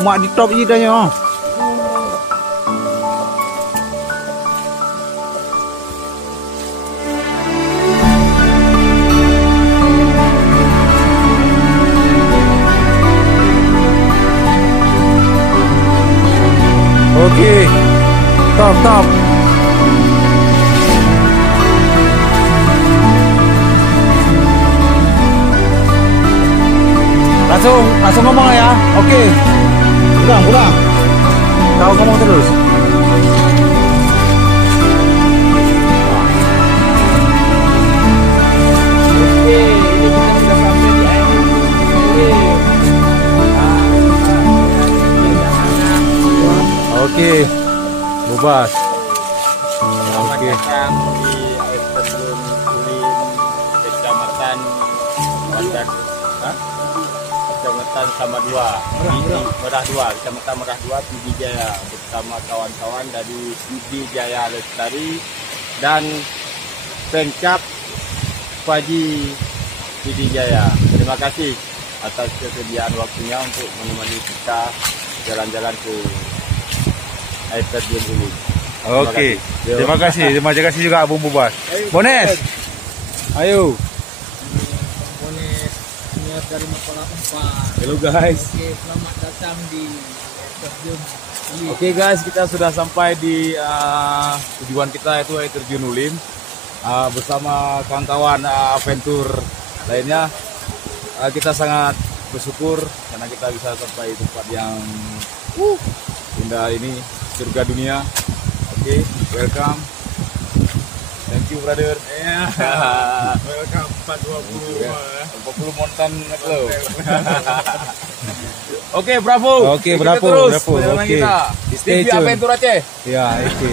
Mak di top je dah nya. Okey. Top. Langsung ngomong ya. Okey. Pulang. Kau ngomong terus. Oke, ini kita sudah sampai di air. Oke. Bebas. Selamat datang di air terjun Ulin, Kecamatan Bandar, Kecamatan Samadua, Merah Dua, Kecamatan Merah Dua, Pidijaya, bersama kawan-kawan dari Pidijaya Lestari dan Pencap Paji Pidijaya. Terima kasih atas kesediaan waktunya untuk menemani kita jalan-jalan ke air terjun Ulin. Okey. Terima kasih. Terima kasih juga Abang Bubas. Bones. Ayo. Bones niat dari Mapala 4. Hello guys. Oke, selamat datang di air terjun Ulin. Oke guys, kita sudah sampai di tujuan kita, itu air terjun Ulin, bersama kawan-kawan adventure lainnya. Kita sangat bersyukur karena kita bisa sampai tempat yang indah ini, surga dunia. Oke, welcome. Thank you brother. Welcome 40 Mountain Club. Oke, bravo. Oke, Kita bravo, terus bravo. perjalanan Oke. kita. Stay TV tune. Adventure Aceh. Ya, oke.